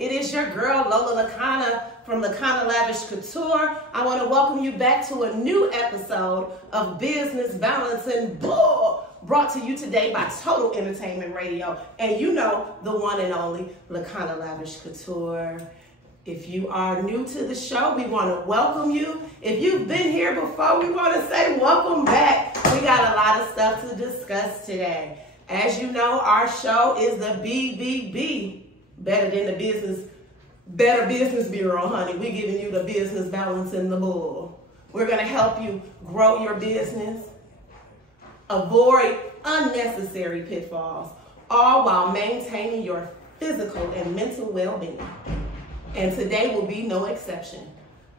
It is your girl, Lola Lucania from Lucania Lavish Couture. I want to welcome you back to a new episode of Business Balance and Bull, brought to you today by Total Entertainment Radio. And you know, the one and only Lucania Lavish Couture. If you are new to the show, we want to welcome you. If you've been here before, we want to say welcome back. We got a lot of stuff to discuss today. As you know, our show is the BBB. Better than the Better Business Bureau, honey. We're giving you the business balance in the bull. We're going to help you grow your business, avoid unnecessary pitfalls, all while maintaining your physical and mental well-being. And today will be no exception.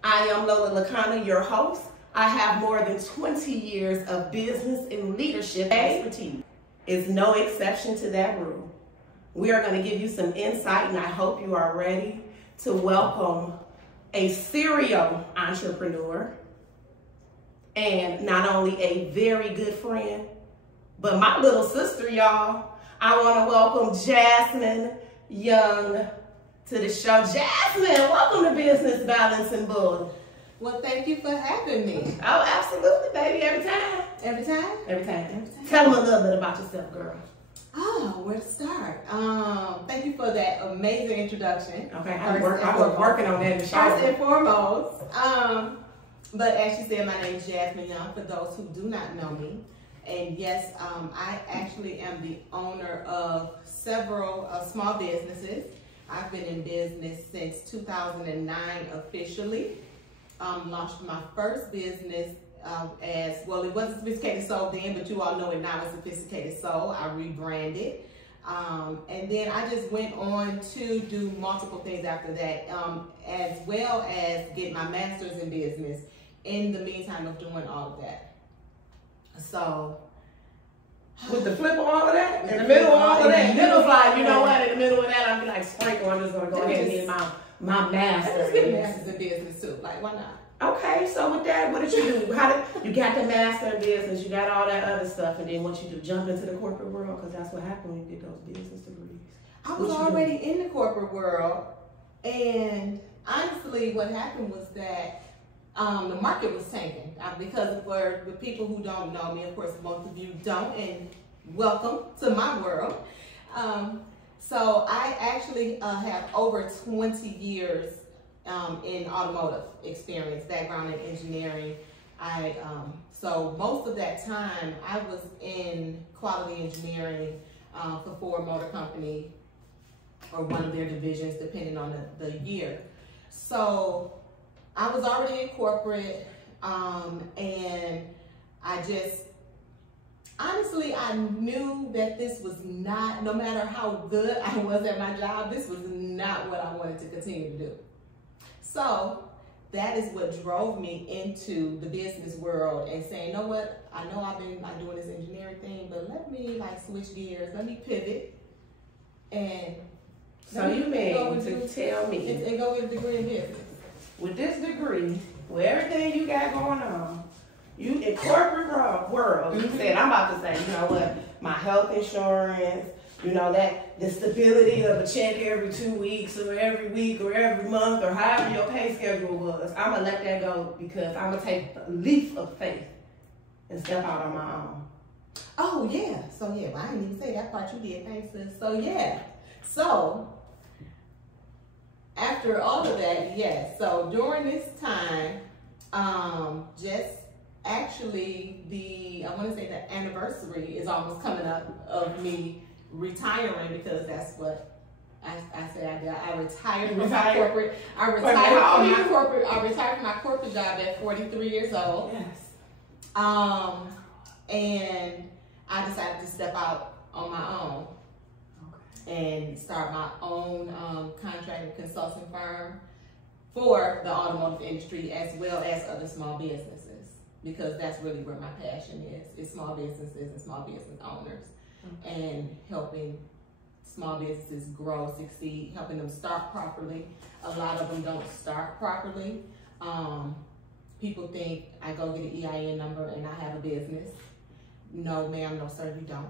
I am Lola Lucania, your host. I have more than 20 years of business and leadership expertise. Is no exception to that rule. We are going to give you some insight, and I hope you are ready to welcome a serial entrepreneur and not only a very good friend, but my little sister, y'all. I want to welcome Jasmine Young to the show. Jasmine, welcome to Business Balance and Bull. Well, thank you for having me. Oh, absolutely, baby. Every time. Every time? Every time. Every time. Tell them a little bit about yourself, girl. Oh, where to start? Thank you for that amazing introduction. Okay, I was working on that in the show. First and foremost. But as you said, my name is Jasmine Young, for those who do not know me. And yes, I actually am the owner of several small businesses. I've been in business since 2009 officially. Launched my first business as, well, it wasn't Sophisticated Soul then, but you all know it now as Sophisticated Soul. I rebranded. And then I just went on to do multiple things after that, as well as get my master's in business in the meantime of doing all of that. So, with the flip of all of that, in the middle of all of that, middle slide, you know what, in the middle of that, I'll be like, sprinkle, I'm just going to go ahead and get my master's. Let's get a master's in business too, like, why not? Okay, so with that, what did you do? You got the master in business, you got all that other stuff, and then what you do, jump into the corporate world? Because that's what happened when you get those business degrees. I was already in the corporate world, and honestly, what happened was that the market was tanking. Because for the people who don't know me, of course, most of you don't, and welcome to my world. So I actually have over 20 years in automotive experience, background in engineering. So most of that time I was in quality engineering for Ford Motor Company or one of their divisions, depending on the year. So I was already in corporate, and I just, honestly, I knew that this was not, no matter how good I was at my job, this was not what I wanted to continue to do. So that is what drove me into the business world and saying, you know what, I know I've been doing this engineering thing, but let me switch gears, let me pivot. And so you mean to tell me, and go get a degree in business. With this degree, with everything you got going on, you in corporate world, you said, I'm about to say, you know what, my health insurance, you know, that the stability of a check every 2 weeks or every week or every month or however your pay schedule was, I'm going to let that go because I'm going to take a leap of faith and step out on my own. Oh, yeah. So, yeah, well, I didn't even say that part. You did. Thanks, sis. So, yeah. So, after all of that, yes. So, during this time, just actually I want to say the anniversary is almost coming up of me retiring, because that's what I said I did. I retired from my corporate. I retired from my corporate job at 43 years old. Yes. And I decided to step out on my own. Okay. And start my own contract and consulting firm for the automotive industry as well as other small businesses, because that's really where my passion is small businesses and small business owners. And helping small businesses grow, succeed, helping them start properly. A lot of them don't start properly. People think I go get an EIN number and I have a business. No, ma'am, no, sir, you don't.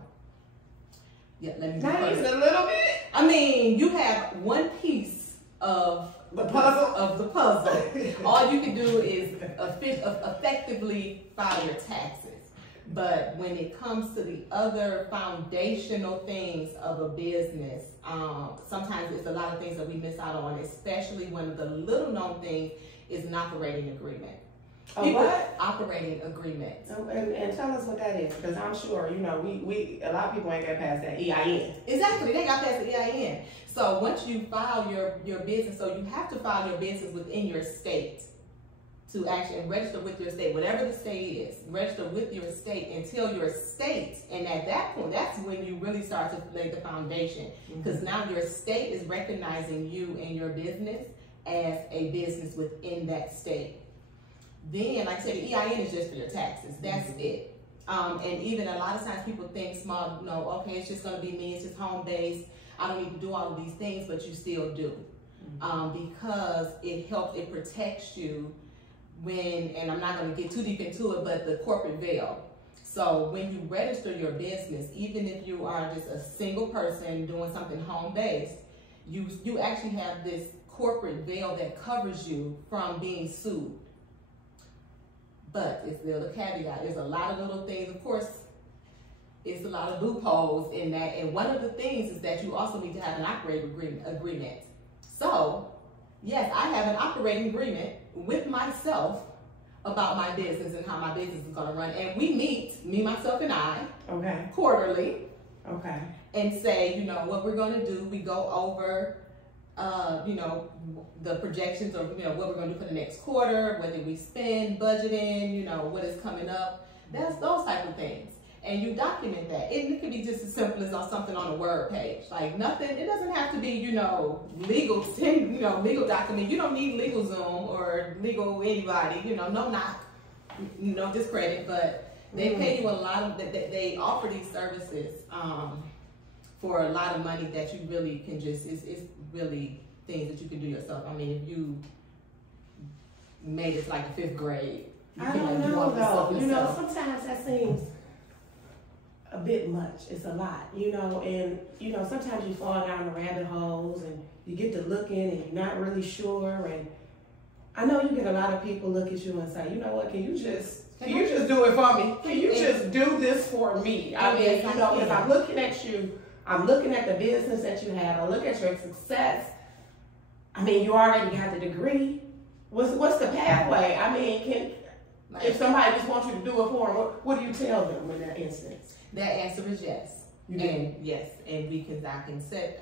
Yeah, let me not even a little bit. I mean, you have one piece of the puzzle. All you can do is effectively file your taxes. But when it comes to the other foundational things of a business, sometimes it's a lot of things that we miss out on, especially one of the little known things is an operating agreement. What? Operating agreement. And tell us what that is, because I'm sure, you know, we a lot of people ain't got past that EIN. Exactly, they got past the EIN. So once you file your business, so you have to file your business within your state to actually register with your state, whatever the state is, register with your state until your state. And at that point, that's when you really start to lay the foundation, because now your state is recognizing you and your business as a business within that state. Then, like I said, the EIN is just for your taxes. That's it. And even a lot of times people think small, no, okay, it's just going to be me. It's just home based. I don't need to do all of these things, but you still do. Because it helps, it protects you when, and I'm not going to get too deep into it, but the corporate veil. So when you register your business, even if you are just a single person doing something home based, you actually have this corporate veil that covers you from being sued. But it's still a caveat. There's a lot of little things. Of course, it's a lot of loopholes in that. And one of the things is that you also need to have an operating agreement. So, yes, I have an operating agreement with myself about my business and how my business is going to run. And we meet, me, myself, and I, quarterly. And say, you know, what we're going to do. We go over you know, the projections of, you know, what we're going to do for the next quarter, whether we spend, budgeting, you know, what is coming up. That's those type of things. And you document that. It could be just as simple as something on a Word page. Like nothing, it doesn't have to be, you know, legal document. You don't need legal Zoom or legal anybody, you know, no discredit, but they pay you a lot of, they offer these services for a lot of money that you really can just, it's really things that you can do yourself. I mean, if you made it like 5th grade, I don't know though. You know, sometimes that seems a bit much. It's a lot, you know, and you know, sometimes you fall down the rabbit holes and you get to looking and you're not really sure. And I know you get a lot of people look at you and say, you know what, can you just do it for me? Can you just do this for me? I mean, you know, if I'm looking at you, I'm looking at the business that you have. I look at your success. I mean, you already got the degree. What's the pathway? I mean, if somebody just wants you to do it for them, what do you tell them in that instance? That answer is yes. Yes, and I can sit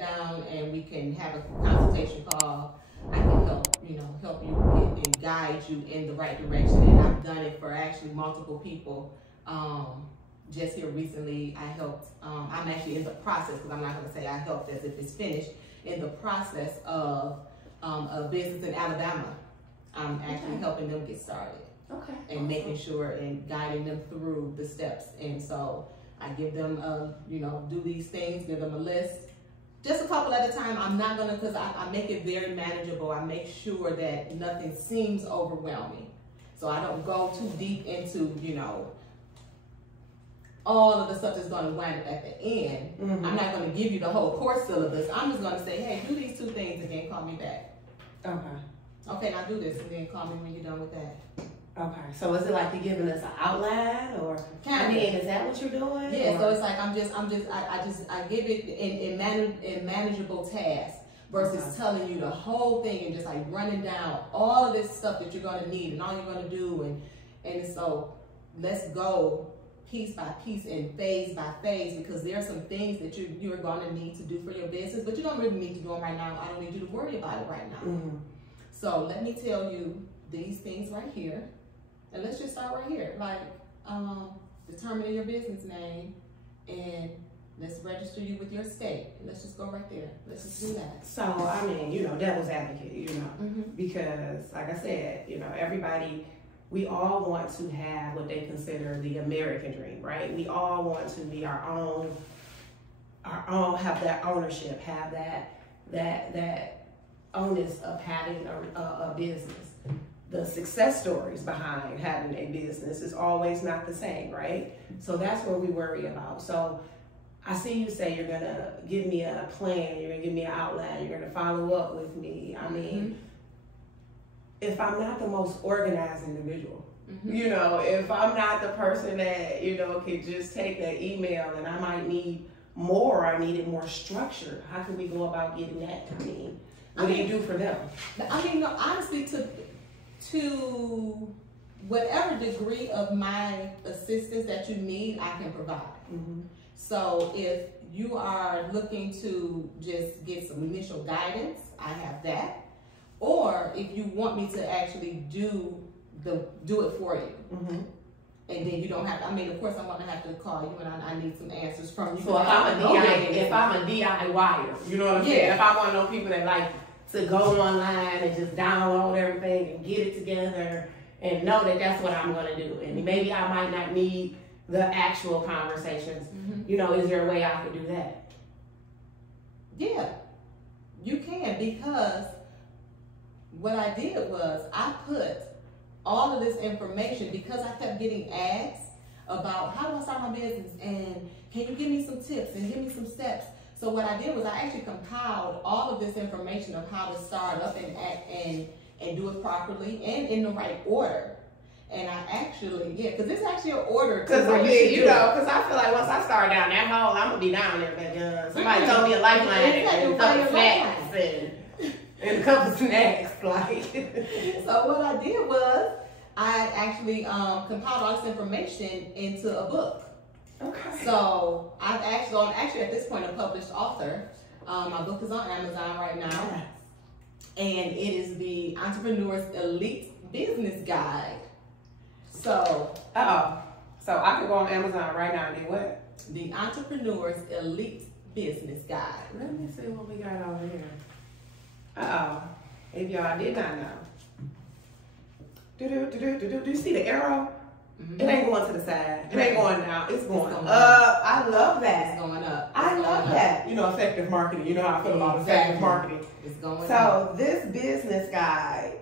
down and we can have a consultation call. I can help you get and guide you in the right direction. And I've done it for actually multiple people. Just here recently, I helped, I'm actually in the process, because I'm not going to say I helped as if it's finished, in the process of a business in Alabama. I'm actually helping them get started. And making sure and guiding them through the steps. And so I give them, you know, do these things, give them a list. Just a couple at a time. I'm not going to, because I make it very manageable. I make sure that nothing seems overwhelming. So I don't go too deep into, you know, all of the stuff that's going to wind up at the end. I'm not going to give you the whole course syllabus. I'm just going to say, hey, do these 2 things and then call me back. Okay, now do this and then call me when you're done with that. So is it like you're giving us an outline, or I mean, is that what you're doing? Yeah. So it's like I give it in manageable tasks versus telling you the whole thing and just like running down all of this stuff that you're going to need and all you're going to do, and so let's go piece by piece and phase by phase, because there are some things that you're going to need to do for your business, but you don't really need to do them right now. I don't need you to worry about it right now. So let me tell you these things right here, and let's just start right here. Like determining your business name, and let's register you with your state. Let's just go right there. Let's just do that. So I mean, you know, devil's advocate, you know, because like I said, you know, everybody. We all want to have what they consider the American dream, right? We all want to be our own, have that ownership, have that onus of having a business. The success stories behind having a business is always not the same, right? So that's what we worry about. So I see you say you're gonna give me a plan, you're gonna give me an outline, you're gonna follow up with me. I mean, if I'm not the most organized individual, you know, if I'm not the person that, you know, can just take that email and I might need more, I needed more structure. How can we go about getting that? I mean, what do you do for them? I mean, no, honestly, to whatever degree of my assistance that you need, I can provide. So if you are looking to just get some initial guidance, I have that. Or if you want me to actually do it for you. And then you don't have to, I mean, of course I'm gonna have to call you and I need some answers from you. So if I'm a DIYer, you know what I'm saying? If I'm one of those people that like to go online and just download everything and get it together and know that that's what I'm gonna do. And maybe I might not need the actual conversations. You know, is there a way I could do that? Yeah, you can, because what I did was I put all of this information, because I kept getting asked about how do I start my business and can you give me some tips and give me some steps. So what I did was I actually compiled all of this information of how to start up and act and do it properly and in the right order. And I actually, because it's actually an order. Because I mean, you know, because I feel like once I start down that hole, I'm going to be down there. But somebody told me a lifeline and a couple snacks and a couple snacks. Like. So what I did was I actually compiled all this information into a book. Okay. So I'm actually at this point a published author. My book is on Amazon right now. And it is the Entrepreneur's Elite Business Guide. So, so I can go on Amazon right now and do what? The Entrepreneur's Elite Business Guide. Let me see what we got over here. If y'all did not know. Do you see the arrow? It ain't going to the side. It ain't going down. It's going up. I love that. It's going up. I love that. You know, effective marketing. You know how I feel about effective marketing. It's going up. So this business guide,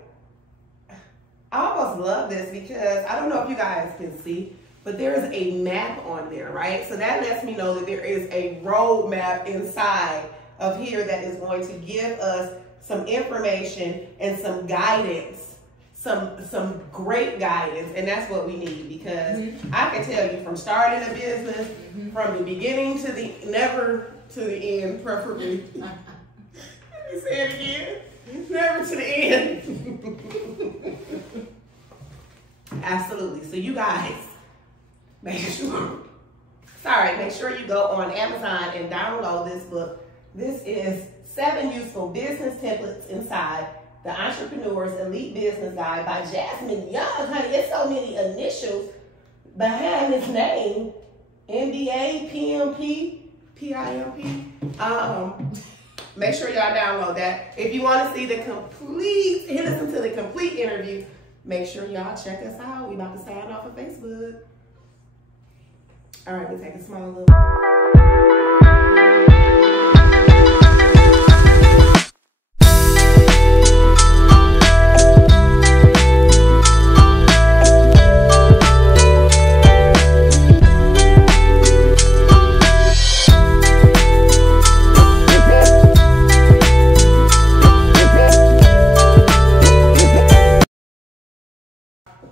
I almost love this because I don't know if you guys can see, but there is a map on there, right? So that lets me know that there is a roadmap inside of here that is going to give us some information and some guidance, some great guidance, and that's what we need, because I can tell you from starting a business, from the beginning to the never to the end, preferably. Let me say it again. Never to the end. Absolutely. So you guys, make sure you go on Amazon and download this book. This is 7 useful business templates inside the Entrepreneur's Elite Business Guide by Jasmine Young. Honey, it's so many initials behind this name. MBA, PMP, PIMP. Make sure y'all download that. If you want to see the complete, listen to the complete interview, make sure y'all check us out. We about to sign off of Facebook. All right, we'll take a small little.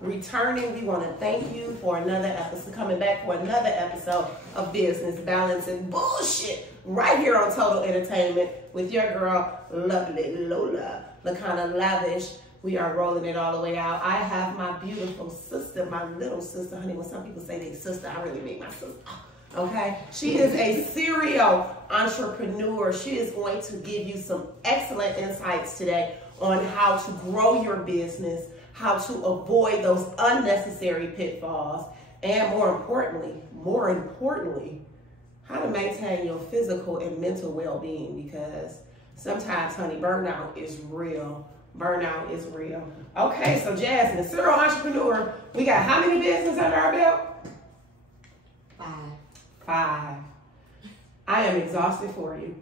Returning, we want to thank you for another episode, coming back for another episode of Business Balance and Bullshit right here on Total Entertainment with your girl, lovely Lola Lucania Lavish. We are rolling it all the way out. I have my beautiful sister, my little sister, honey. When some people say they sister, I really mean my sister. Okay, she is a serial entrepreneur. She is going to give you some excellent insights today on how to grow your business, how to avoid those unnecessary pitfalls, and more importantly, how to maintain your physical and mental well-being, because sometimes, honey, burnout is real. Burnout is real. Okay, so Jasmine, serial entrepreneur, we got how many businesses under our belt? 5. I am exhausted for you.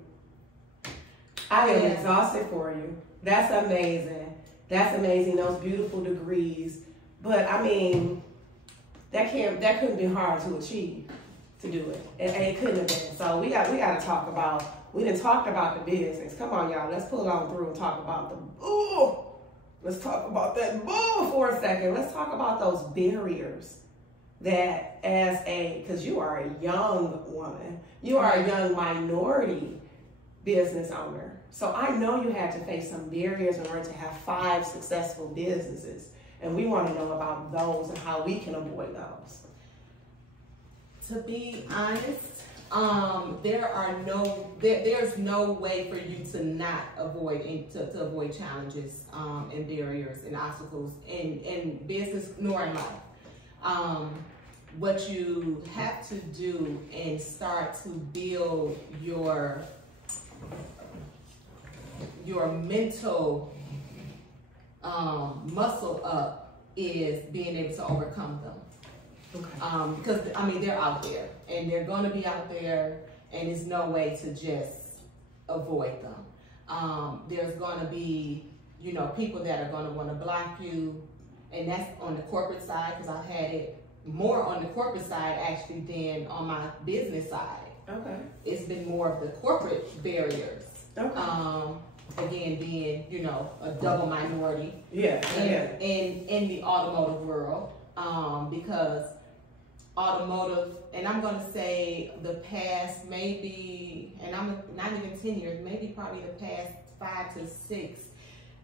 I am exhausted for you. That's amazing. That's amazing, those beautiful degrees. But I mean, that couldn't be hard to achieve. to do it. And it couldn't have been. So we got to talk about, we done talked about the business. Come on, y'all. Let's pull on through and talk about the boo. Let's talk about that boo for a second. Let's talk about those barriers that because you are a young woman, you are a young minority business owner. So I know you had to face some barriers in order to have 5 successful businesses. And we want to know about those and how we can avoid those. To be honest, there's no way for you to not avoid to avoid challenges and barriers and obstacles in business nor in life. What you have to do and start to build your mental muscle up is being able to overcome them. Okay. Because I mean, they're out there and they're going to be out there, and there's no way to just avoid them. There's going to be, people that are going to want to block you, and that's on the corporate side, because I've had it more on the corporate side actually than on my business side. Okay. It's been more of the corporate barriers. Okay. Again, being, a double minority. Yeah. In the automotive world, because automotive, and I'm going to say the past maybe, and I'm not even 10 years, maybe probably the past 5 to 6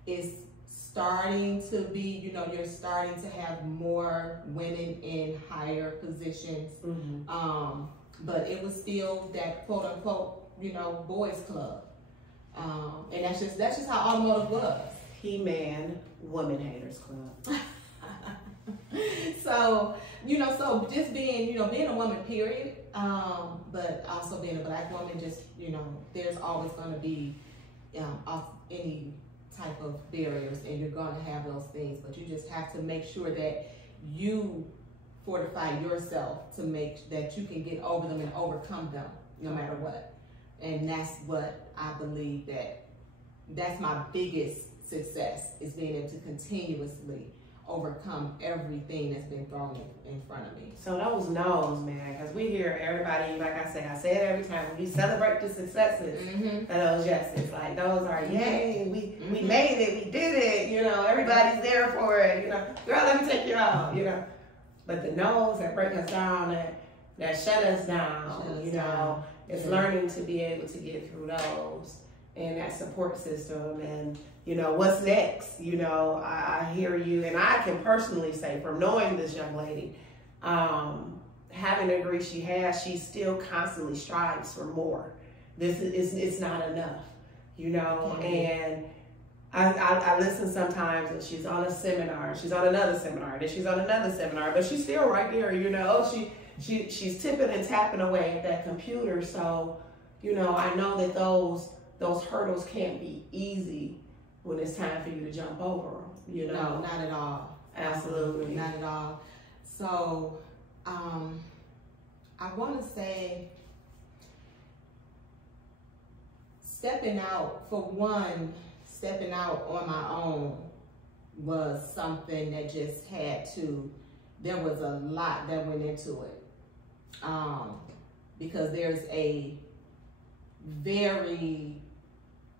is starting to be, you're starting to have more women in higher positions. Mm-hmm. But it was still that quote unquote, boys club. And that's just how automotive was. He-Man Woman Haters Club. So, so just being a woman, period, but also being a Black woman, just, there's always going to be any type of barriers, and you're going to have those things, but you just have to make sure that you fortify yourself to make that you can get over them and overcome them no matter what. And that's what I believe that's my biggest success, is being able to continuously overcome everything that's been thrown in front of me. So those no's, man, because we hear everybody, like I say it every time, when we celebrate the successes, mm-hmm. those yeses, like those are, yay, we made it, we did it, everybody's there for it, girl, let me take you out, But the no's that break us down, that shut us down, it's learning to be able to get through those and that support system and, what's next? I hear you, and I can personally say from knowing this young lady, having the degree she has, she still constantly strives for more. It's not enough, and I listen sometimes, and she's on a seminar, she's on another seminar, then she's on another seminar, but she's still right there, she's tipping and tapping away at that computer. So, I know that those hurdles can't be easy when it's time for you to jump over them, No, not at all. Absolutely. Not at all. So, I want to say, stepping out on my own was something that just there was a lot that went into it. Because there's a very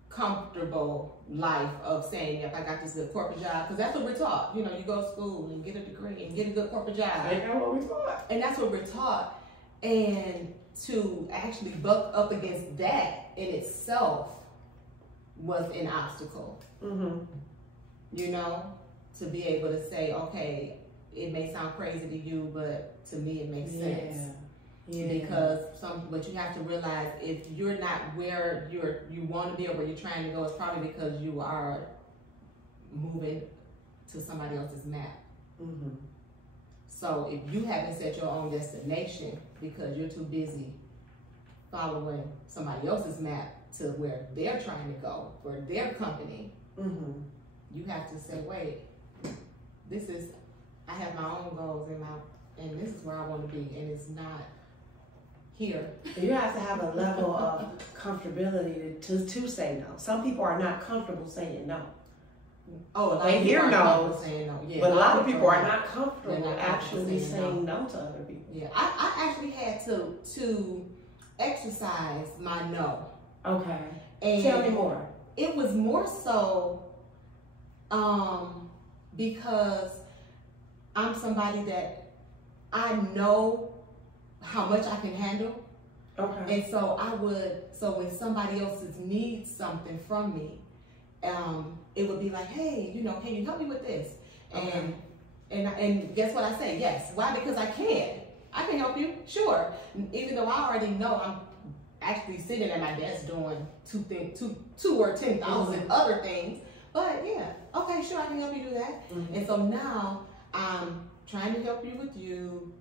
comfortable life of saying, if I got this good corporate job, because that's what we're taught. You go to school and get a degree and get a good corporate job. Ain't that what we're taught? And that's what we're taught. And to actually buck up against that in itself was an obstacle. Mm-hmm. To be able to say, okay, it may sound crazy to you, but to me it makes sense. Yeah. Because what you have to realize, if you're not where you want to be or where you're trying to go, it's probably because you are moving to somebody else's map. Mm-hmm. So if you haven't set your own destination because you're too busy following somebody else's map to where they're trying to go for their company, mm-hmm. you have to say, wait, I have my own goals and this is where I want to be, and it's not here. You have to have a level of comfortability to say no. Some people are not comfortable saying no. They hear no, saying no. Yeah, but a lot of people are not comfortable actually saying no to other people. Yeah, I actually had to exercise my no. Okay. And tell me more. It was more so because I'm somebody that I know how much I can handle. Okay. And so so when somebody else needs something from me, it would be like, hey, can you help me with this? Okay. And guess what I say? Yes. Why? Because I can. I can help you, sure. Even though I already know I'm actually sitting at my desk doing two or 10,000 other things. But yeah, okay, sure, I can help you do that. And so now I'm trying to help you with you,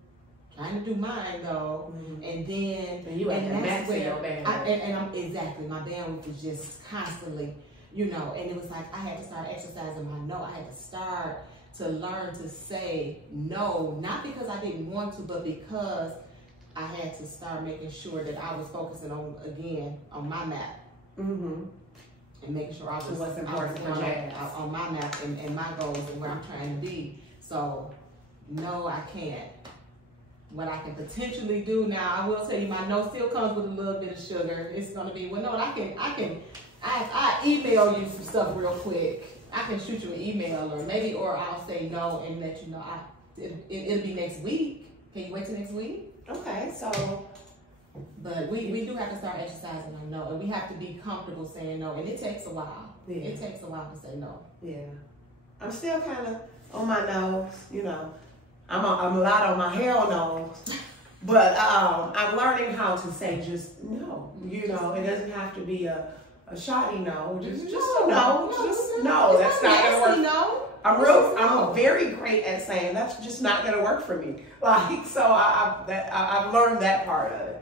trying to do mine though, and then and you and that's where your I'm exactly, my bandwidth was just constantly, and it was like I had to start exercising my no. I had to start to learn to say no, not because I didn't want to, but because I had to start making sure that I was focusing on my map. And making sure I was on my map and my goals and where I'm trying to be. So, no, I can't. What I can potentially do now, I will tell you, my no still comes with a little bit of sugar. It's gonna be, well, no, I email you some stuff real quick. I can shoot you an email or I'll say no and let you know. It'll be next week. Can you wait till next week? Okay, so. But we do have to start exercising our no, and we have to be comfortable saying no, and it takes a while. Yeah. It takes a while to say no. Yeah, I'm still kind of on my nose, I'm a lot on my hell nose, but I'm learning how to say just no. It doesn't have to be a shoddy no, just a no, just no. That's not gonna work. No. I'm very great at saying that's just not gonna work for me. So I've learned that part of it.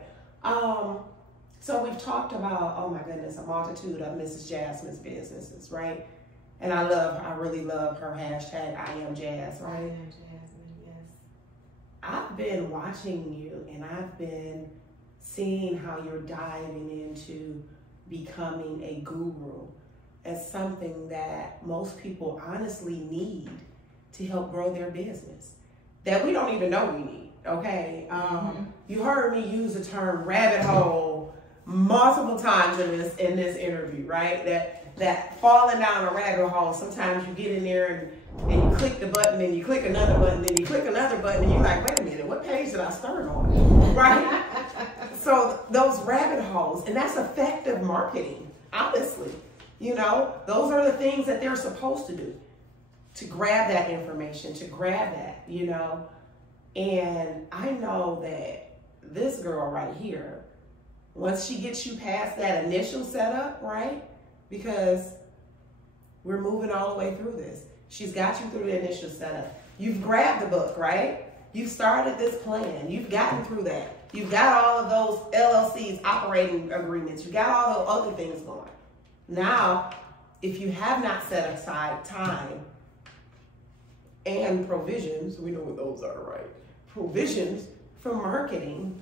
So we've talked about, oh my goodness, a multitude of Mrs. Jasmine's businesses, right? And I really love her hashtag, I am Jazz, right? I am Jasmine, yes. I've been watching you and I've been seeing how you're diving into becoming a guru as something that most people honestly need to help grow their business that we don't even know we need. Okay, you heard me use the term rabbit hole multiple times in this interview, right? That falling down a rabbit hole. Sometimes you get in there and you click the button, and you click another button, then you click another button, and you're like, wait a minute, what page did I start on? Right? So those rabbit holes, and that's effective marketing, honestly. Those are the things that they're supposed to do, to grab that information, to grab that, And I know that this girl right here, once she gets you past that initial setup, right? Because we're moving all the way through this. She's got you through the initial setup. You've grabbed the book, right? You've started this plan. You've gotten through that. You've got all of those LLCs, operating agreements. You got all those other things going. Now, if you have not set aside time and provisions, we know what those are, right? Provisions for marketing,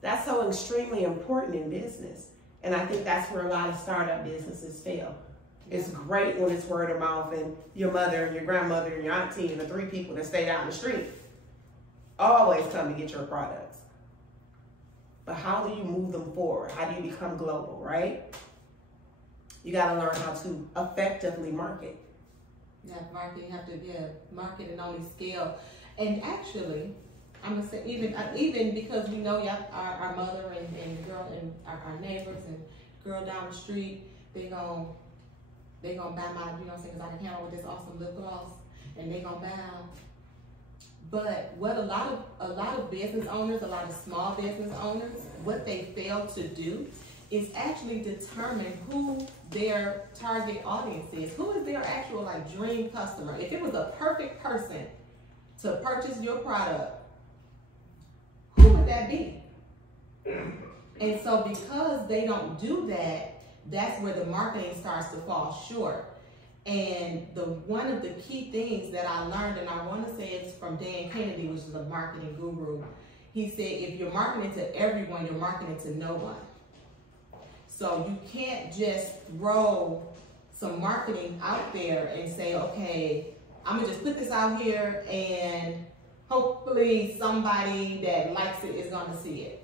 that's so extremely important in business. And I think that's where a lot of startup businesses fail. It's great when it's word of mouth and your mother and your grandmother and your auntie and the 3 people that stay down the street always come to get your products. But how do you move them forward? How do you become global, right? You got to learn how to effectively market. Yeah, marketing, you have to market and only scale. And actually, I'm gonna say even because we know our mother and girl and our neighbors and girl down the street, they gonna buy my, because I can handle with this awesome lip gloss, and they gonna buy. But what a lot of business owners, a lot of small business owners, what they fail to do is actually determine who their target audience is. Who is their actual dream customer? If it was a perfect person to purchase your product, who would that be? And so because they don't do that, that's where the marketing starts to fall short. And one of the key things that I learned, and I want to say it's from Dan Kennedy, which is a marketing guru. He said, if you're marketing to everyone, you're marketing to no one. So you can't just throw some marketing out there and say, okay, I'm gonna just put this out here and hopefully somebody that likes it is gonna see it.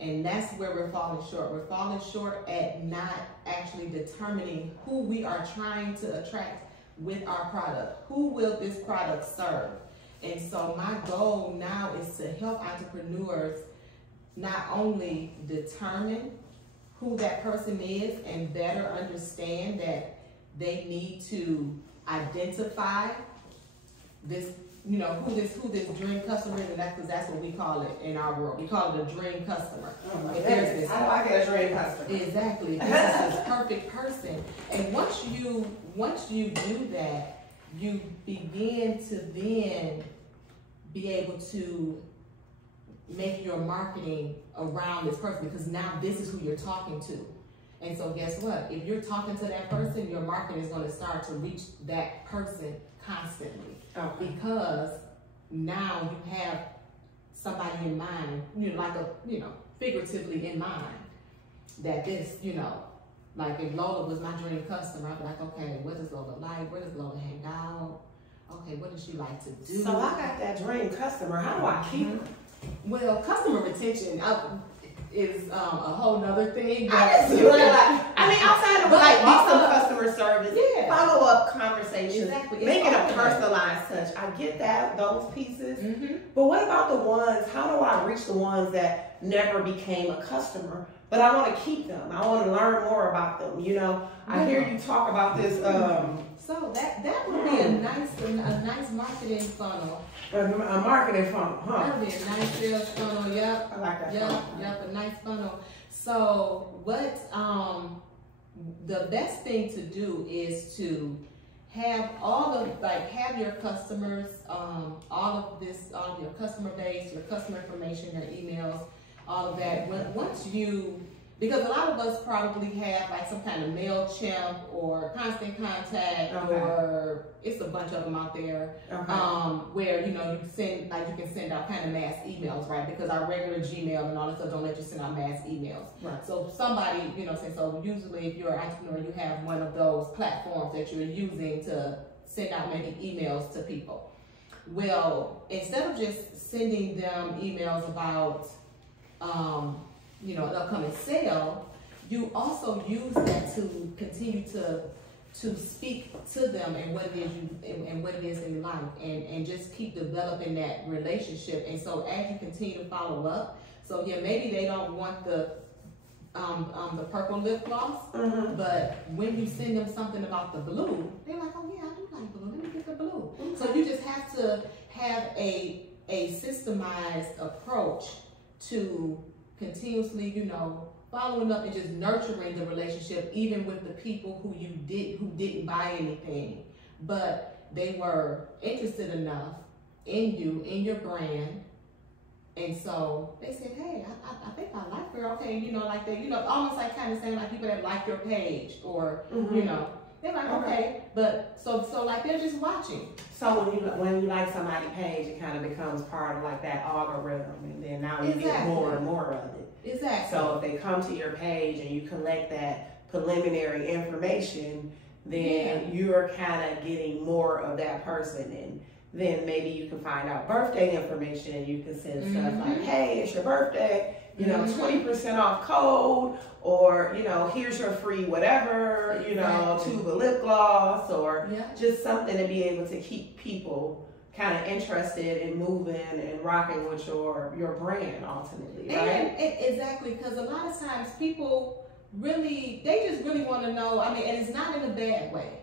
And that's where we're falling short. We're falling short at not actually determining who we are trying to attract with our product. Who will this product serve? And so my goal now is to help entrepreneurs not only determine who that person is and better understand that they need to identify this, you know, who this dream customer is, and that's what we call it in our world. We call it a dream customer. Oh, there's this, I like a dream customer. Exactly. This is this perfect person. And once you do that, you begin to then be able to make your marketing around this person, because now this is who you're talking to. And so guess what? If you're talking to that person, your marketing is going to start to reach that person constantly. Okay. Because now you have somebody in mind, figuratively in mind, that this, like if Lola was my dream customer, I'd be like, okay, what does Lola like? Where does Lola hang out? Okay, what does she like to do? So I got that dream customer. How do I keep her? Well, customer retention is a whole nother thing. I mean, outside of like awesome customer service, follow-up conversations, exactly. Make it a personalized touch. I get that, those pieces. But what about the ones, how do I reach the ones that never became a customer, but I want to keep them? I want to learn more about them. I hear you talk about this. So that would be a nice marketing funnel. A marketing funnel, huh? That would be a nice sales funnel. Yep. I like that. Yep. A nice funnel. So what? The best thing to do is to have have your customers, all of your customer base, your customer information, your emails, all of that. Because a lot of us probably have like some kind of MailChimp or Constant Contact, or it's a bunch of them out there, where you can send out kind of mass emails, right? Because our regular Gmail and all that stuff don't let you send out mass emails. Right. So somebody, so usually if you're an entrepreneur, you have one of those platforms that you're using to send out many emails to people. Well, instead of just sending them emails about an upcoming sale, you also use that to continue to speak to them and what it is they like, and just keep developing that relationship. And so as you continue to follow up, so maybe they don't want the purple lip gloss, but when you send them something about the blue, they're like, oh yeah, I do like blue, let me get the blue. So you just have to have a systemized approach to continuously, following up and just nurturing the relationship, even with the people who didn't buy anything, but they were interested enough in you, in your brand, and so they said, hey, I think I like her. Okay, like that, almost like kind of saying like people that like your page, or they're like, okay, but so like they're just watching. So when you like somebody's page, it kind of becomes part of like that algorithm, and then now you get more and more of it. Exactly. So if they come to your page and you collect that preliminary information, then you're kind of getting more of that person, and then maybe you can find out birthday information, and you can send stuff like, hey, it's your birthday, 20% off code, or here's your free whatever, tube of lip gloss, or just something to be able to keep people kind of interested in moving and rocking with your brand ultimately, right? And exactly, because a lot of times people they just really want to know, and it's not in a bad way,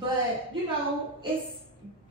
but it's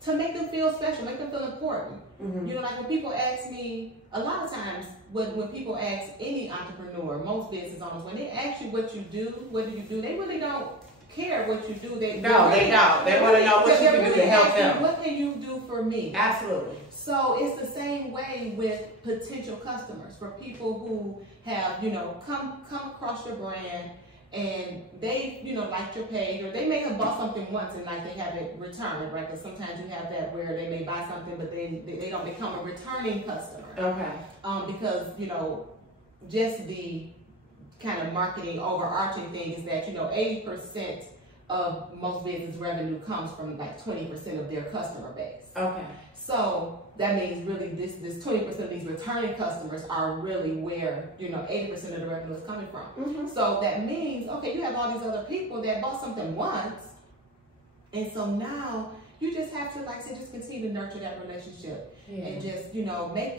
to make them feel special, make them feel important. Like when people ask me, a lot of times when people ask any entrepreneur, most business owners, when they ask you what you do, they really don't care what you do. They don't. They want to know what you can do to help them. What can you do for me? Absolutely. So it's the same way with potential customers, for people who have, come across your brand, and they, liked your page, or they may have bought something once and like they haven't returned, right? Because sometimes you have that where they may buy something, but they don't become a returning customer. Okay. Because, just the kind of marketing overarching thing is that, 80% of most business revenue comes from like 20% of their customer base. Okay. So that means really this 20% of these returning customers are really where, 80% of the revenue is coming from. Mm-hmm. So that means, okay, you have all these other people that bought something once, and so now you just have to, like I said, just continue to nurture that relationship. Yeah. And just,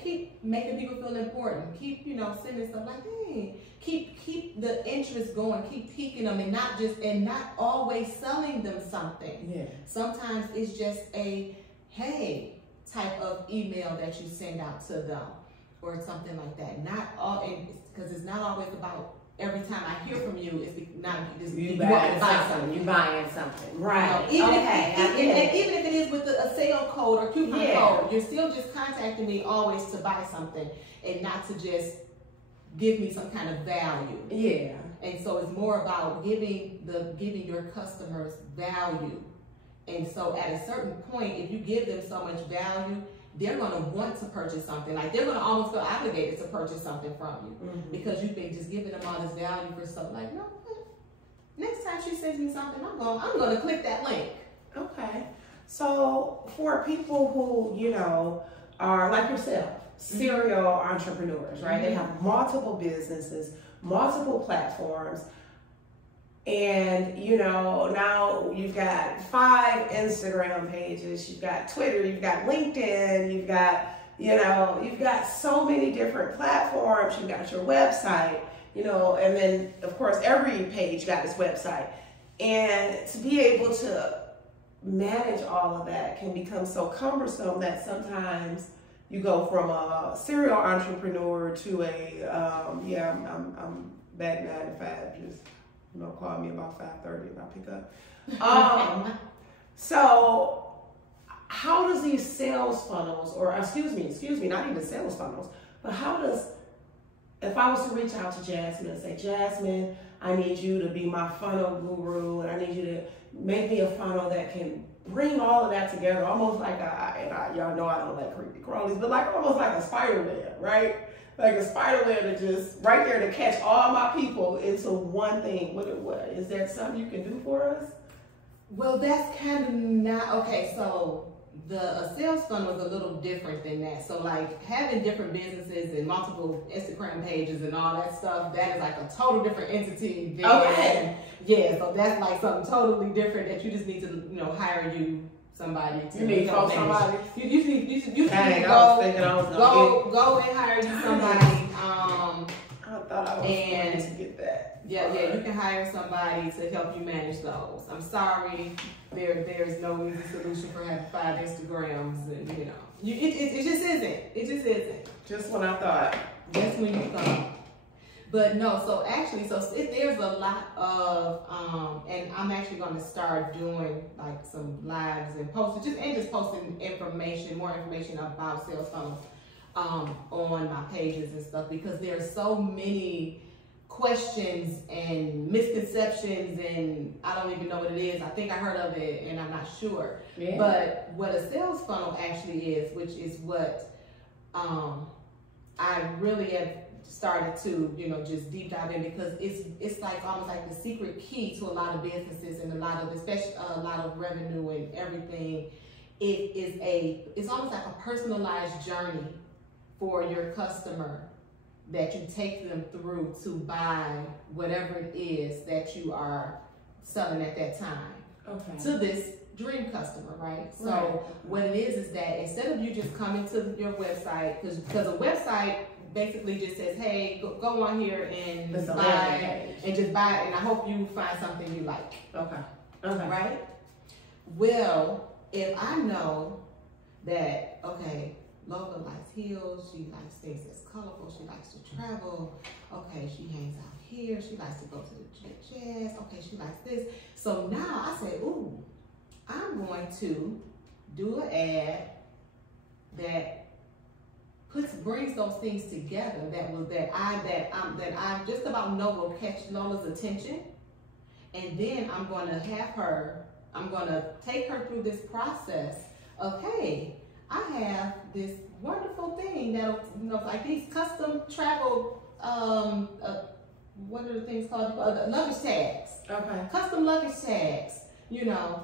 keep making people feel important. Keep, sending stuff like, hey, keep the interest going, keep piquing them, and not always selling them something. Yeah. Sometimes it's just a hey type of email that you send out to them or something like that. Not all, because it's not always about every time I hear from you, it's not just you buying something. You buying something, right? Even if it is with a sale code or coupon code, you're still just contacting me always to buy something and not to just give me some kind of value. Yeah. And so it's more about giving your customers value. And so at a certain point, if you give them so much value, they're going to want to purchase something. Like they're going to almost feel obligated to purchase something from you, mm-hmm. because you've been just giving them all this value for something. Like, no, next time she sends me something, I'm going to click that link. Okay. So for people who, are like yourself, serial entrepreneurs, right? Mm-hmm. They have multiple businesses, multiple platforms. And, now you've got 5 Instagram pages, you've got Twitter, you've got LinkedIn, you've got so many different platforms, you've got your website, and then of course every page got its website. And to be able to manage all of that can become so cumbersome that sometimes you go from a serial entrepreneur to I'm back 9 to 5, just call me about 5:30 and I'll pick up. So how does these sales funnels, or excuse me, not even sales funnels, but if I was to reach out to Jasmine and say, Jasmine, I need you to be my funnel guru, and I need you to make me a funnel that can bring all of that together, almost like y'all know I don't like creepy crawlies, but like almost like a spider web, right? Like a spider web that just right there to catch all my people into one thing. What is that something you can do for us? Well, that's kind of not okay. So a sales funnel is a little different than that. So like having different businesses and multiple Instagram pages and all that stuff, that is like a total different entity. Okay. Yeah. So that's like something totally different that you just need to hire somebody to. You need somebody. You need to Dang, go and hire you somebody. I thought I was going to get that. Yeah, you can hire somebody to help you manage those. I'm sorry, there's no easy solution for having 5 Instagrams, and it just isn't. It just isn't. Just when I thought. That's when you thought. But no, so actually, there's a lot of, and I'm actually going to start doing like some lives and posting, just posting more information about sales funnels on my pages and stuff, because there's so many questions and misconceptions, and I don't even know what it is. I think I heard of it and I'm not sure. Yeah. But what a sales funnel actually is, which is what I really have started to just deep dive in, because it's like almost like the secret key to a lot of businesses and especially a lot of revenue and everything. It's almost like a personalized journey for your customer that you take them through to buy whatever it is that you are selling at that time. Okay. To this dream customer, right? So what it is that instead of you just coming to your website, because a website basically just says, hey, go on here and buy, and I hope you find something you like. Okay. Right? Well, if I know that, okay, Lola likes heels, she likes things that's colorful, she likes to travel, okay, she hangs out here, she likes to go to the jazz, okay, she likes this. So now I say, ooh, I'm going to do an ad that brings those things together that I just about know will catch Lola's attention, and then I'm going to take her through this process of, hey, I have this wonderful thing that'll like these custom travel what are the things called? Luggage tags. Okay. Custom luggage tags. You know,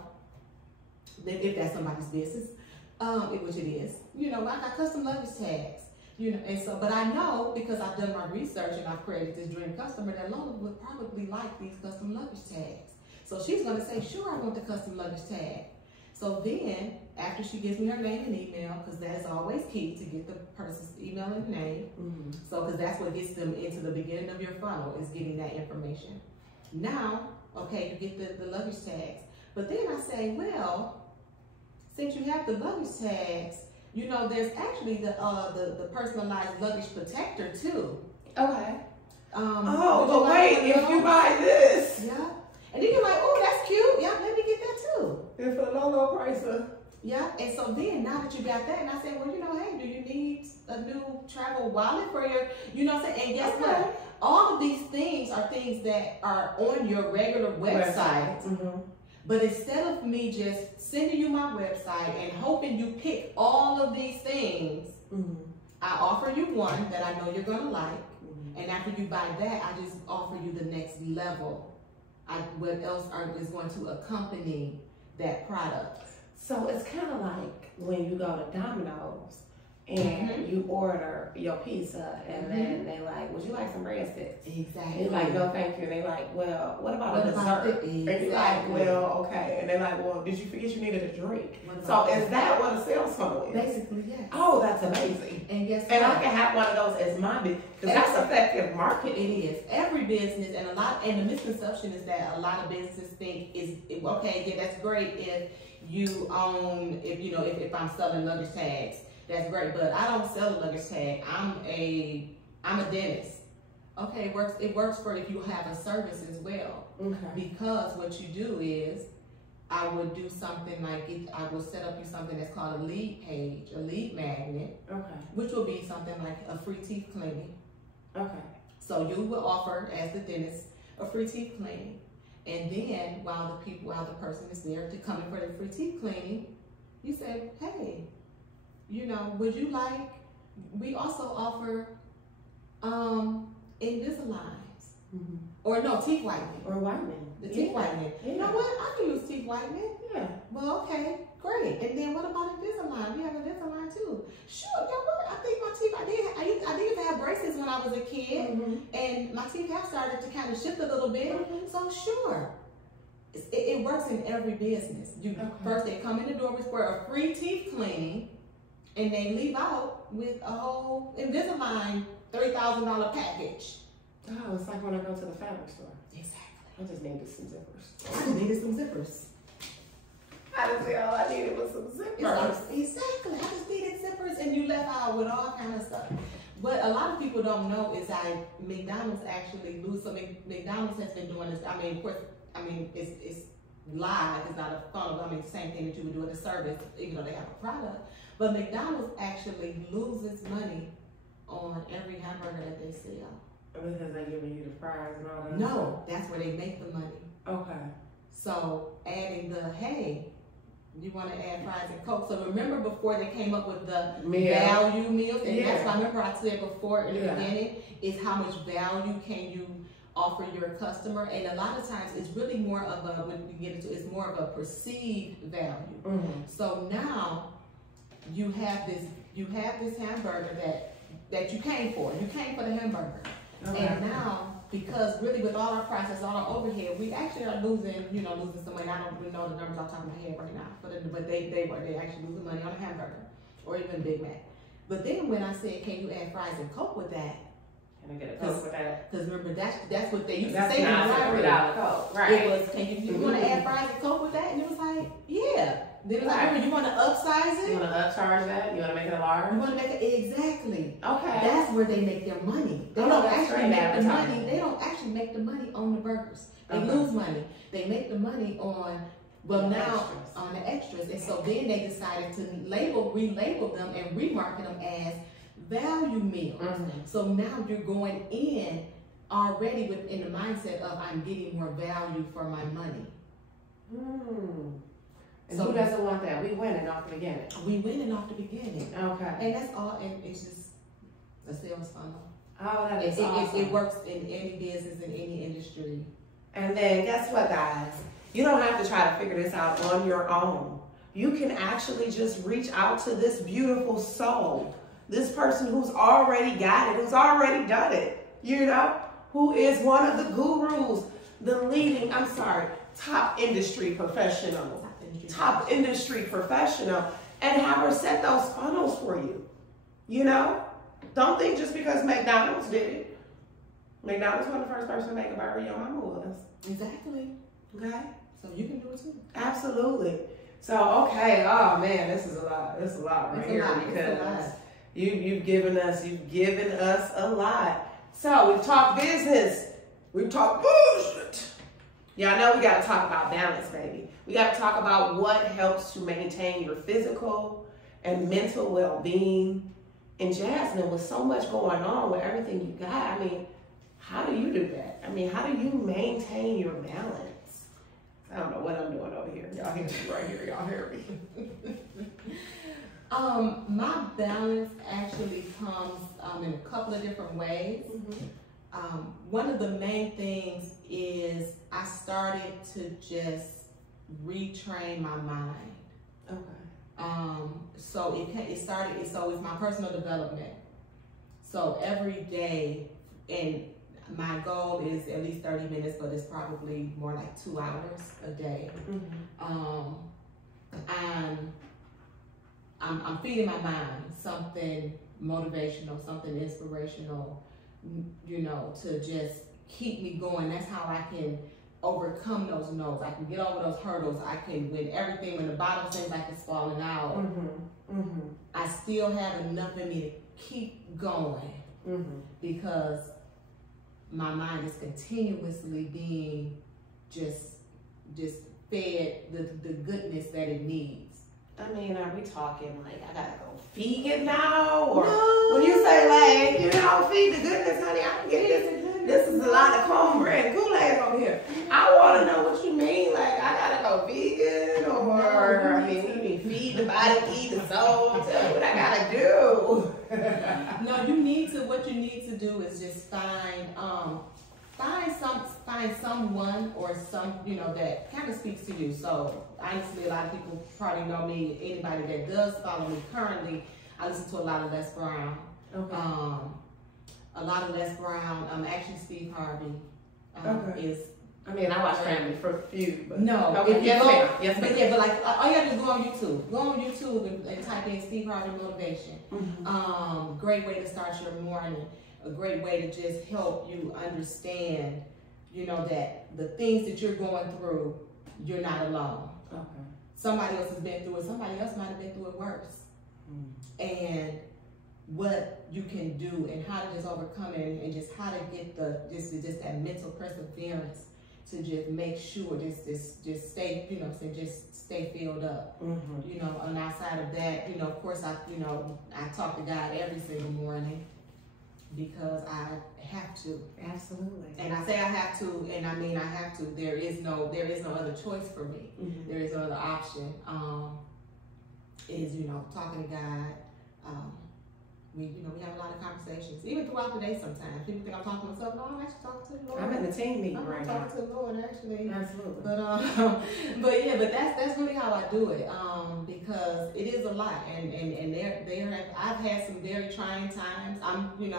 if that's somebody's business, which it is. You know, I got custom luggage tags. You know, and so, but I know because I've done my research and I've created this dream customer that Lola would probably like these custom luggage tags. So she's going to say, sure, I want the custom luggage tag. So then, after she gives me her name and email, because that's always key to get the person's email and name. Mm-hmm. So, because that's what gets them into the beginning of your funnel, is getting that information. Now, okay, you get the luggage tags. But then I say, well, since you have the luggage tags, you know, there's actually the personalized luggage protector too. Okay. But wait, if you buy this. Yeah. And then you're like, oh, that's cute. Yeah, let me get that too. It's a low price. Yeah. And so then, now that you got that, and I said, well, you know, hey, do you need a new travel wallet for your, you know what I'm saying? And guess what? All of these things are things that are on your regular website. Mm-hmm. But instead of me just sending you my website and hoping you pick all of these things, mm-hmm. I offer you one that I know you're going to like. Mm-hmm. And after you buy that, I just offer you the next level. What else is going to accompany that product? So it's kind of like when you go to Domino's and mm-hmm. you order your pizza and mm-hmm. then they like, would you like some breadsticks? Exactly. You're like, no, thank you. And they like, well, what about a dessert? Exactly. And you're like, well, okay. And they're like, well, did you forget you needed a drink? So is that what a sales funnel is? Basically, yes. Oh, that's amazing. And guess what? And I can have one of those as my business, because that's effective marketing. It is. Every business, and the misconception is that a lot of businesses think is, okay, yeah, that's great if you own, if I'm selling luggage tags. That's great, but I don't sell a luggage tag. I'm a dentist. Okay, it works for if you have a service as well. Okay. Because what you do is, I would do something like I will set up you something that's called a lead page, a lead magnet. Okay. Which will be something like a free teeth cleaning. Okay. So you will offer, as the dentist, a free teeth cleaning, and then while the person is there to come in for the free teeth cleaning, you say, hey, you know, would you like, we also offer Invisaligns. Mm-hmm. Or no, teeth whitening. Or whitening. The teeth whitening. Yeah. You know what? I can use teeth whitening. Yeah. Well, okay, great. And then what about Invisalign? We have Invisalign too. Sure, you know what? I think my teeth, I did have braces when I was a kid. Mm-hmm. And my teeth have started to kind of shift a little bit. Mm-hmm. So sure. It works in every business. First, they come in the door for a free teeth cleaning. And they leave out with a whole Invisalign $3,000 package. Oh, it's like when I go to the fabric store. Exactly. I just needed some zippers. I just needed some zippers. I just all I needed was some zippers. Exactly. I just needed zippers, and you left out with all kind of stuff. What a lot of people don't know is that McDonald's actually lose. So McDonald's has been doing this. I mean, of course, it's live. It's not a funnel. I mean, the same thing that you would do with a service, even though they have a product. But McDonald's actually loses money on every hamburger that they sell. Because they're giving you the fries and all that? No, that's where they make the money. Okay. So adding hey, you want to add fries and Coke. So remember before they came up with the value meals? And that's why I remember I said before in the beginning, is how much value can you offer your customer? And a lot of times it's really more of when we get into it's more of a perceived value. Mm-hmm. So now, you have this hamburger that you came for. You came for the hamburger. Okay. And now, because really with all our prices, all our overhead, we actually are losing some money. I don't even know the numbers off the top of my head right now, but they actually losing money on a hamburger or even Big Mac. But then when I said, can you add fries and Coke with that? Can I get a Coke with that? Because remember, that's what they used to say in the drive-thru. Coke, right? It was, you want to add fries and Coke with that? And it was like, yeah. Then it was like, you want to upsize it? You want to upcharge that? You want to make it a large? You want to make it, exactly. Okay. That's where they make their money. They don't actually make the money. They don't actually make the money on the burgers. They lose money. They make the money on, on the extras. And so then they decided to relabel them and remarket them as value meals. Mm-hmm. So now you're going in already within the mindset of I'm getting more value for my money. And so who doesn't want that? We winning off the beginning. We winning off the beginning. Okay. And that's all. And it's just a sales funnel. Oh, that is awesome. It works in any business, in any industry. And then guess what, guys? You don't have to try to figure this out on your own. You can actually just reach out to this beautiful soul, this person who's already got it, who's already done it, you know, who is one of the gurus, the leading, top industry professional, and have her set those funnels for you, you know? Don't think just because McDonald's did it. McDonald's wasn't the first person to make a burger, your mama was. Exactly. Okay? So you can do it too. Absolutely. So, okay, oh man, this is a lot. This is a lot right here because you've given us a lot. So we've talked business. We've talked bullshit. Y'all know we got to talk about balance, baby. We got to talk about what helps to maintain your physical and mental well-being. And Jasmine, with so much going on with everything you got, I mean, how do you do that? I mean, how do you maintain your balance? I don't know what I'm doing over here. Y'all hear me right here. Y'all hear me. My balance actually comes in a couple of different ways. Mm-hmm. One of the main things is I started to just retrain my mind. Okay. So it's my personal development. So every day, and my goal is at least 30 minutes, but it's probably more like 2 hours a day. Mm-hmm. I'm feeding my mind something motivational, something inspirational, you know, to just keep me going. That's how I can overcome those no's. I can get over those hurdles. I can, when the bottom seems like it's falling out, Mm-hmm. Mm-hmm. I still have enough in me to keep going, Mm-hmm. because my mind is continuously being just fed the goodness that it needs. I mean, are we talking like I gotta go vegan now? Or No. when you say like, you know, feed the goodness, honey, I can get this. This is a lot of cornbread and Kool-Aid over here. I want to know what you mean. Like, I gotta go vegan, or I mean, you mean feed the body, feed the soul. Tell me what I gotta do. No, what you need to do is just find someone or some, you know, that kind of speaks to you. So honestly, a lot of people probably know me. Anybody that does follow me currently, I listen to a lot of Les Brown. Okay. A lot of Les Brown. Actually, Steve Harvey is. I mean, I watch Family Feud, but no. Okay. Yes, ma'am. Yes, ma'am. But yeah, but like all you have to do is go on YouTube. Go on YouTube and type in Steve Harvey motivation. Mm-hmm. Great way to start your morning. A great way to just help you understand, you know, that the things that you're going through, you're not alone. Okay. Somebody else has been through it. Somebody else might have been through it worse. And what you can do and how to just overcome it, and just how to get just that mental perseverance to just make sure just stay, you know, just stay filled up. Mm-hmm. You know, and outside of that, you know, of course I talk to God every single morning, because I have to. Absolutely. And I say I have to, and I mean I have to. There is no other choice for me. Mm-hmm. There is no other option. Is, you know, talking to God. We have a lot of conversations, even throughout the day sometimes. People think I'm talking to myself. No, I'm actually talking to the Lord. I'm in the team meeting right now. I'm talking to the Lord, actually. Absolutely. But that's really how I do it. Because it is a lot, and I've had some very trying times. And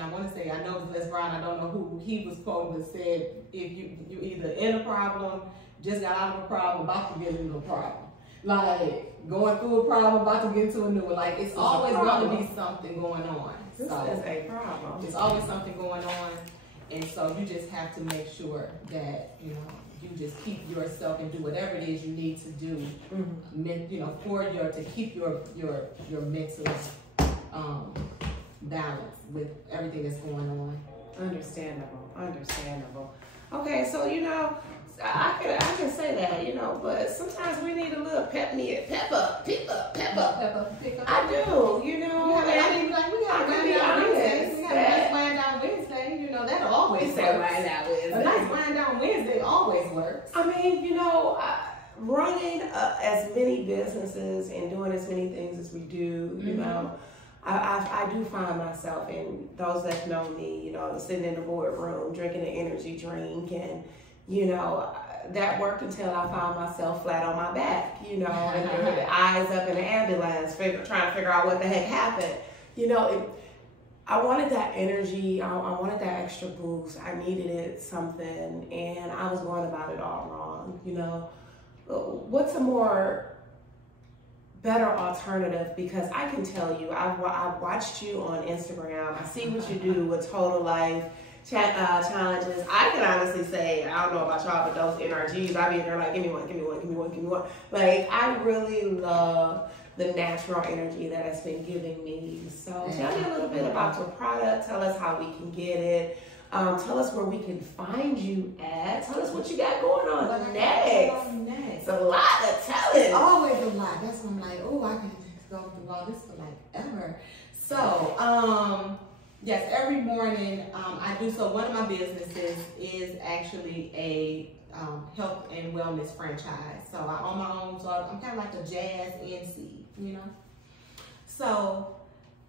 I want to say, I know it was Les Brown, I don't know who he was quoted, but said, if you either in a problem, just got out of a problem, about to get into a problem. Like, going through a problem, about to get into a new one. Like, it's always going to be something going on. This is a problem. There's always something going on. And so you just have to make sure that, you know, you just keep yourself and do whatever it is you need to do, you know, to keep your mental balance with everything that's going on. Understandable. Okay, so you know, I can say that, you know, but sometimes we need a little pep up. I do, you know. We got a nice wind down Wednesday. You know, that'll always work. A nice wind down Wednesday always works. I mean, you know, running as many businesses and doing as many things as we do, you know, I do find myself, and those that know me, you know, sitting in the boardroom, drinking an energy drink, and, you know, that worked until I found myself flat on my back, you know, and the eyes up in the ambulance, trying to figure out what the heck happened. You know, I wanted that energy, I wanted that extra boost, I needed it, something, and I was going about it all wrong, you know. What's a more better alternative? Because I can tell you, I've watched you on Instagram, I see what you do with Total Life challenges. I can honestly say, I don't know about y'all, but those NRGs, I be in there like, give me one, give me one, give me one, give me one. Like, I really love the natural energy that it's been giving me. So tell me a little bit about your product. Tell us how we can get it. Tell us where we can find you at. Tell us what you got going on next. It's a lot to tell it. It's always a lot. That's when I'm like, oh, I can go through all this for like ever. So, yes, every morning I do. So one of my businesses is actually a health and wellness franchise. So I own my own. So I'm kind of like a jazz NC, you know. So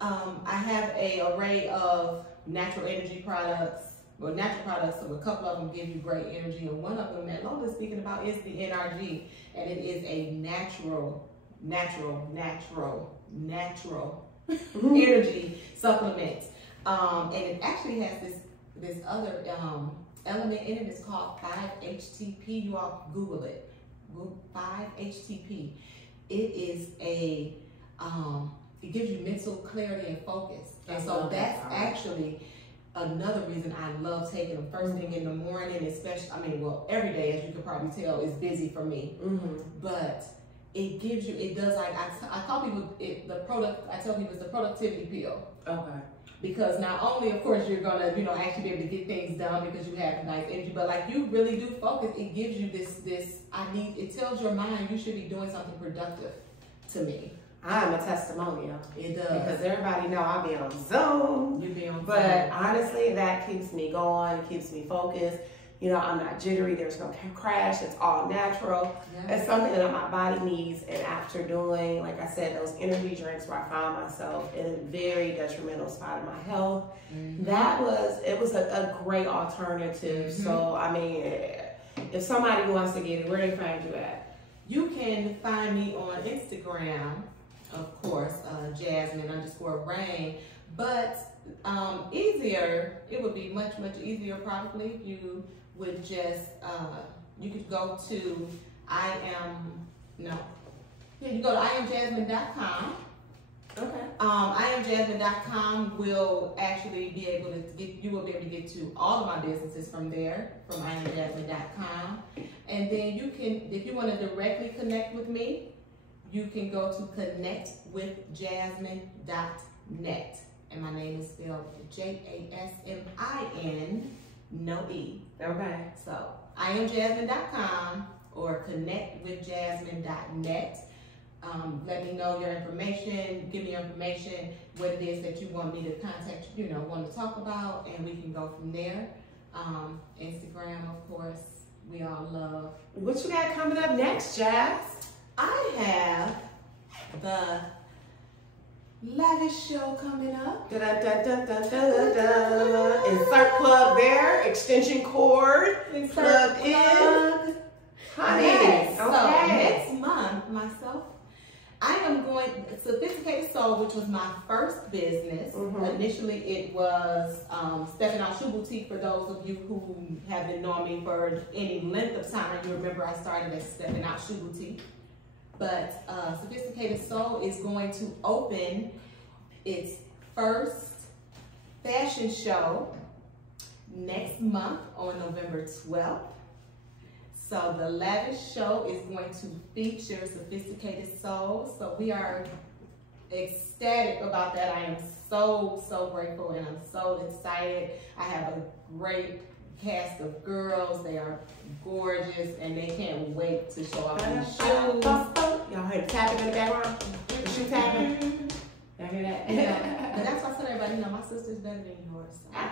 I have an array of natural energy products. Well, natural products, so a couple of them give you great energy, and one of them that Lola's speaking about is the NRG, and it is a natural energy supplement. And it actually has this other element in it. It's called 5-HTP. You all Google it. 5-HTP. It is a it gives you mental clarity and focus, and so that's actually another reason I love taking them first thing in the morning, especially, I mean, well, every day, as you can probably tell, is busy for me. But it gives you, it does, like, I tell people, I tell people it's the productivity pill. Okay. Because not only, of course, you're gonna, you know, actually be able to get things done because you have nice energy, but like you really do focus. It gives you it tells your mind you should be doing something productive to me. I'm a testimonial. It does. Because everybody know I be on Zoom. You be on Zoom. But honestly, that keeps me going, keeps me focused. You know, I'm not jittery. There's no crash. It's all natural. Yeah. It's something that my body needs. And after doing, like I said, those energy drinks where I found myself in a very detrimental spot of my health, it was a great alternative. So, I mean, if somebody wants to get it, where they find you at? You can find me on Instagram. Of course, Jasmine_Rain, but it would be much easier probably if you would just, you could go to you go to IamJasmine.com. Okay. IamJasmine.com will actually be able to you will be able to get to all of my businesses from there, from IamJasmine.com. And then you can, if you want to directly connect with me, you can go to connectwithjasmine.net. And my name is spelled Jasmin, no E. Okay. So IamJasmine.com or connectwithjasmine.net. Let me know your information, give me your information, what it is that you want me to contact, you know, want to talk about, and we can go from there. Instagram, of course, we all love. What you got coming up next, Jazz? I have the Lavish show coming up. Insert plug there, extension cord, plugged in. Honey, yes. Okay. So next month, I am going Sophisticated Soul, which was my first business. Initially, it was Stepping Out Shoe Boutique. For those of you who have been knowing me for any length of time, you remember I started as Stepping Out Shoe Boutique. But Sophisticated Soul is going to open its first fashion show next month on November 12th. So the Lavish show is going to feature Sophisticated Soul. So we are ecstatic about that. I am so grateful and I'm so excited. I have a great cast of girls. They are gorgeous and they can't wait to show off their shoes. Y'all hear the tapping in the background? The shoe tapping? Y'all hear that? Yeah. But that's why I tell everybody, you know, my sister's better than yours. So. I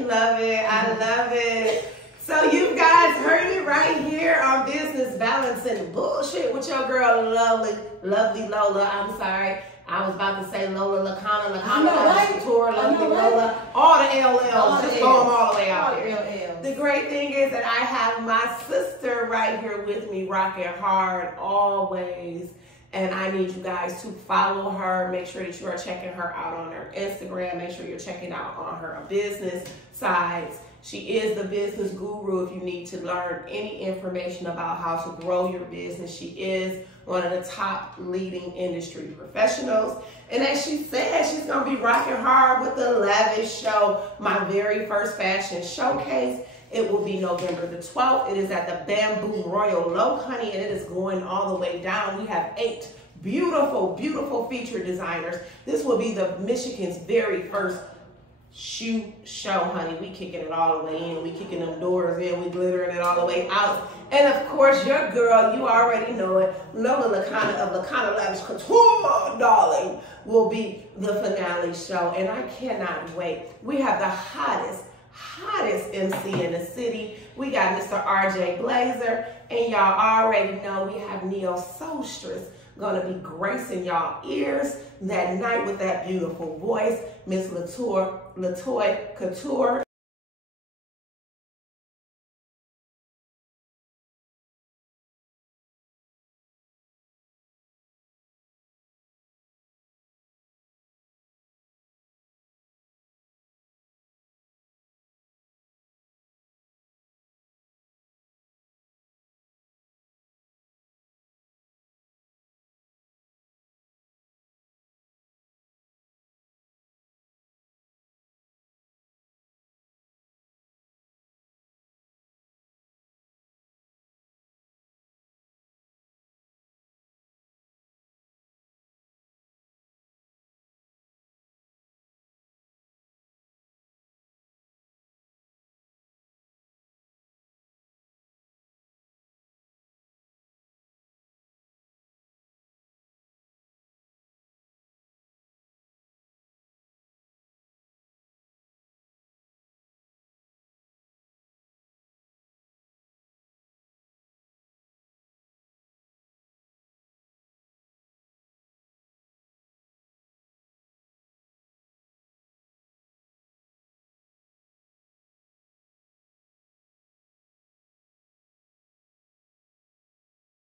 love it. I love it. So you guys heard it right here on Business Balancing Bullshit with your girl, lovely Lola. I'm sorry. I was about to say Lola Lucania, I know, right? Couture, Lovely Lola, all the LLs, just throw them all the way out there. The great thing is that I have my sister right here with me, rocking hard always. And I need you guys to follow her. Make sure that you are checking her out on her Instagram. Make sure you're checking out on her business sides. She is the business guru if you need to learn any information about how to grow your business. She is one of the top leading industry professionals. And as she said, she's going to be rocking hard with the Lavish Show, my very first fashion showcase. It will be November the 12th. It is at the Bamboo Royal Low, honey, and it is going all the way down. We have 8 beautiful, beautiful feature designers. This will be the Michigan's very first shoe show, honey. We kicking it all the way in. We kicking them doors in. We glittering it all the way out. And of course, your girl, you already know it, Lola Lucania of Lucania Lavish Couture, darling, will be the finale show. And I cannot wait. We have the hottest MC in the city. We got Mr. RJ Blazer, and y'all already know we have Neo Soulstress gonna be gracing y'all ears that night with that beautiful voice, Miss Latoya Couture.